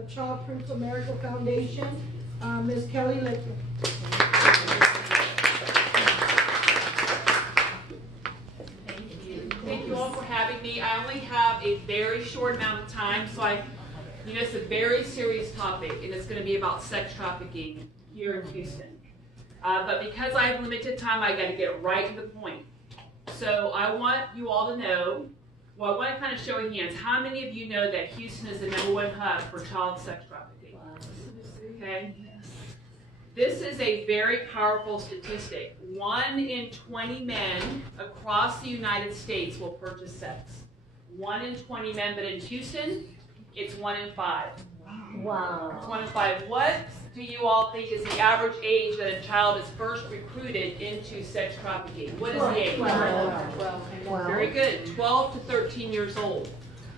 the Childproof America Foundation, Ms. Kelly Litvak. Thank you all for having me. I only have a very short amount of time, so it's a very serious topic, and it's going to be about sex trafficking here in Houston. But because I have limited time, I got to get right to the point. So I want you all to know, well, I want to kind of show of hands. How many of you know that Houston is the #1 hub for child sex trafficking? Okay. This is a very powerful statistic. 1 in 20 men across the United States will purchase sex. 1 in 20 men, but in Houston, it's 1 in 5. Wow. It's 1 in 5. What do you all think is the average age that a child is first recruited into sex trafficking? What is the age? 12. Very good. 12 to 13 years old.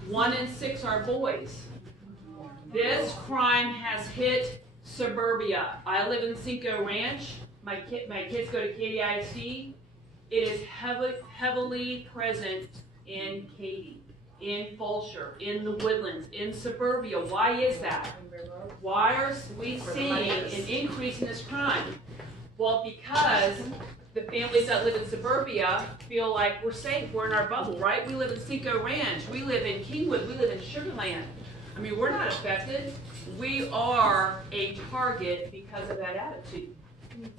1 in 6 are boys. This crime has hit suburbia. I live in Cinco Ranch. My kids go to KDIC. It is heavily present in Katy, in Fulshear, in the Woodlands, in suburbia. Why is that? Why are we seeing an increase in this crime? Well, because the families that live in suburbia feel like we're safe. We're in our bubble, right? We live in Cinco Ranch. We live in Kingwood. We live in Sugar Land. I mean, we're not affected. We are a target because of that attitude.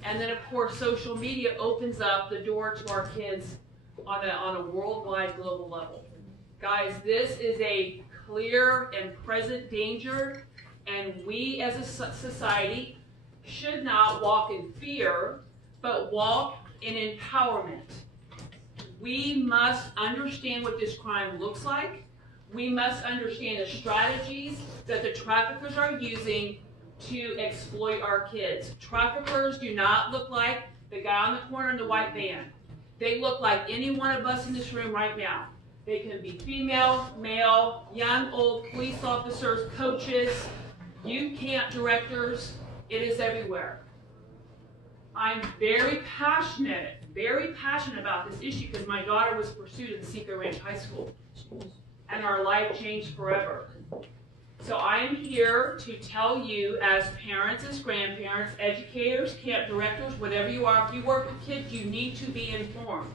And then, of course, social media opens up the door to our kids on a worldwide, global level. Guys, this is a clear and present danger, and we as a society should not walk in fear, but walk in empowerment. We must understand what this crime looks like. We must understand the strategies that the traffickers are using to exploit our kids. Traffickers do not look like the guy on the corner in the white van. They look like any one of us in this room right now. They can be female, male, young, old, police officers, coaches, youth camp directors. It is everywhere. I'm very passionate about this issue because my daughter was pursued in Cinco Ranch High School. And our life changed forever. So I'm here to tell you, as parents, as grandparents, educators, camp directors, whatever you are, if you work with kids, you need to be informed.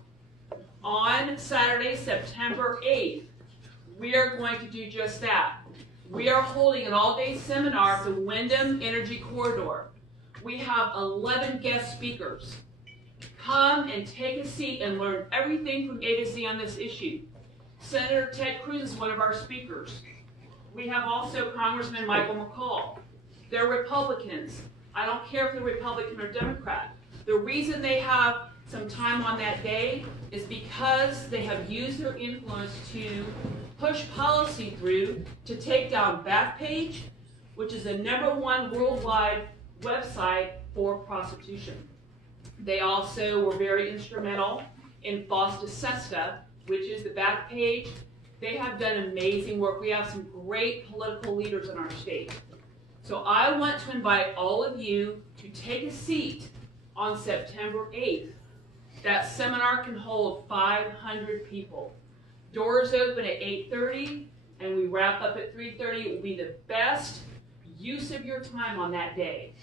On Saturday, September 8th, we are going to do just that. We are holding an all-day seminar at the Wyndham Energy Corridor. We have 11 guest speakers. Come and take a seat and learn everything from A to Z on this issue. Senator Ted Cruz is one of our speakers. We have also Congressman Michael McCall. They're Republicans. I don't care if they're Republican or Democrat. The reason they have some time on that day is because they have used their influence to push policy through to take down Backpage, which is the #1 worldwide website for prostitution. They also were very instrumental in FOSTA SESTA, which is the Backpage. They have done amazing work. We have some great political leaders in our state. So I want to invite all of you to take a seat on September 8th. That seminar can hold 500 people. Doors open at 8:30 and we wrap up at 3:30. It will be the best use of your time on that day.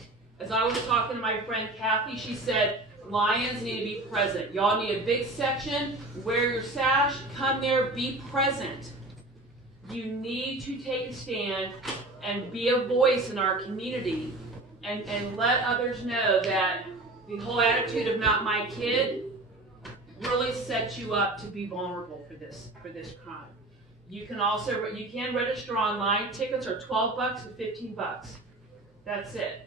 As I was talking to my friend Kathy, she said, Lions need to be present. Y'all need a big section. Wear your sash. Come there. Be present. You need to take a stand and be a voice in our community and let others know that the whole attitude of not my kid really sets you up to be vulnerable for this crime. You can register online. Tickets are $12 to $15. That's it.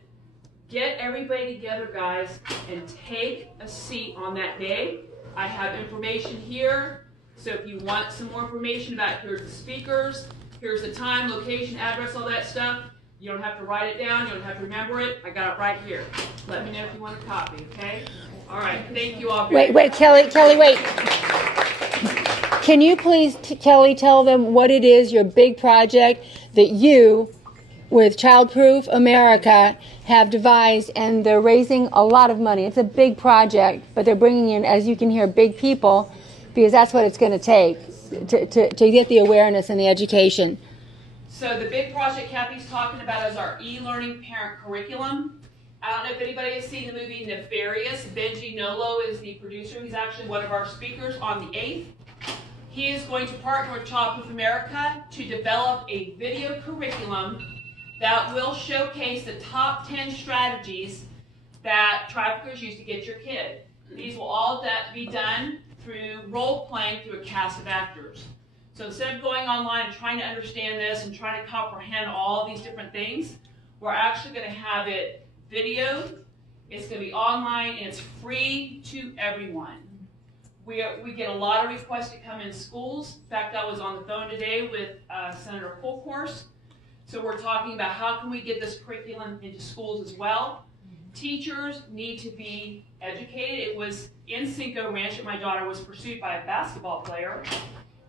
Get everybody together, guys, and take a seat on that day. I have information here, so if you want some more information about here's the speakers, here's the time, location, address, all that stuff, you don't have to write it down, you don't have to remember it. I got it right here. Let me know if you want a copy, okay? All right, thank you all. Wait, Kelly, wait. Can you please, Kelly, tell them what it is, your big project that you, with Childproof America, have devised, and they're raising a lot of money. It's a big project, but they're bringing in, as you can hear, big people, because that's what it's going to take to get the awareness and the education. So the big project Kathy's talking about is our e-learning parent curriculum. I don't know if anybody has seen the movie Nefarious. Benji Nolo is the producer. He's actually one of our speakers on the 8th. He is going to partner with Childproof America to develop a video curriculum that will showcase the top 10 strategies that traffickers use to get your kid. These will all be done through role-playing through a cast of actors. So instead of going online and trying to understand this and trying to comprehend all these different things, we're actually going to have it videoed. It's going to be online, and it's free to everyone. We get a lot of requests to come in schools. In fact, I was on the phone today with Senator Colcourse. So we're talking about how can we get this curriculum into schools as well. Teachers need to be educated. It was in Cinco Ranch that my daughter was pursued by a basketball player,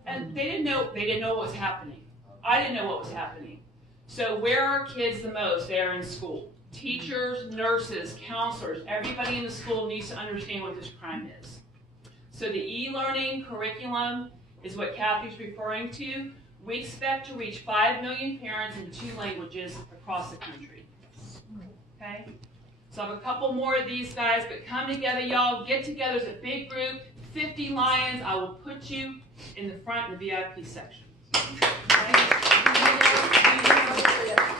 and they didn't know what was happening. I didn't know what was happening. So where are kids the most? They are in school. Teachers, nurses, counselors, everybody in the school needs to understand what this crime is. So the e-learning curriculum is what Kathy's referring to. We expect to reach 5 million parents in 2 languages across the country. Okay? So I have a couple more of these guys, but come together, y'all. Get together as a big group, 50 lions. I will put you in the front in the VIP section.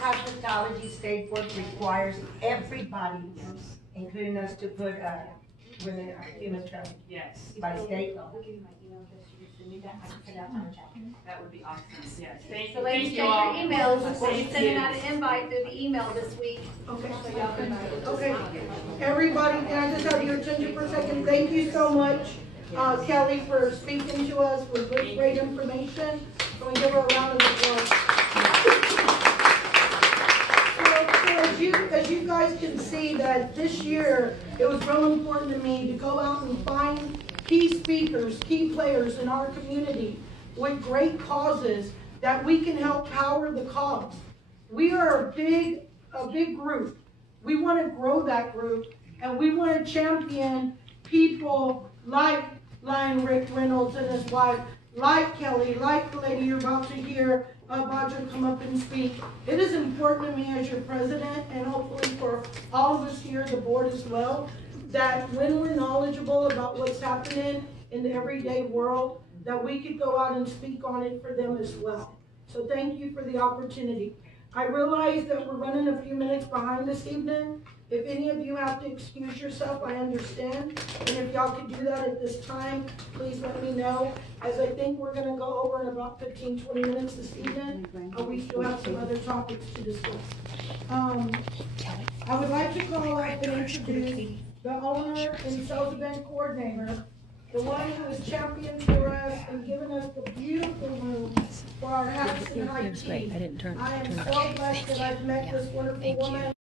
Hospitality State Board requires everybody, including us, to put women human trafficking. Yes. By state law. I'll give you my email address. You can send me that. I can send out my chat. That would be awesome. Yes. Thank So you. ladies, Thank check you all. your emails. We'll be Thank sending you. out an invite through the email this week. Okay. So y'all can Okay, everybody, can I just have your attention for a second? Thank you so much, Kelly, for speaking to us with great information. Can we give her a round of applause? So as you guys can see, that this year, it was real important to me to go out and find key speakers, key players in our community with great causes that we can help power the cause. We are a big group. We want to grow that group, and we want to champion people like Lion Rick Reynolds and his wife, like Kelly, like the lady you're about to hear, Badger, come up and speak. It is important to me as your president, and hopefully for all of us here, the board as well, that when we're knowledgeable about what's happening in the everyday world, that we could go out and speak on it for them as well. So thank you for the opportunity. I realize that we're running a few minutes behind this evening. If any of you have to excuse yourself, I understand. And if y'all could do that at this time, please let me know, as I think we're going to go over in about 15, 20 minutes this evening. We still have some other topics to discuss. I would like to call up and introduce the owner and sales event coordinator, the one who has championed for us and given us the beautiful room for our hats and high tea. I am so blessed that I've met this wonderful woman.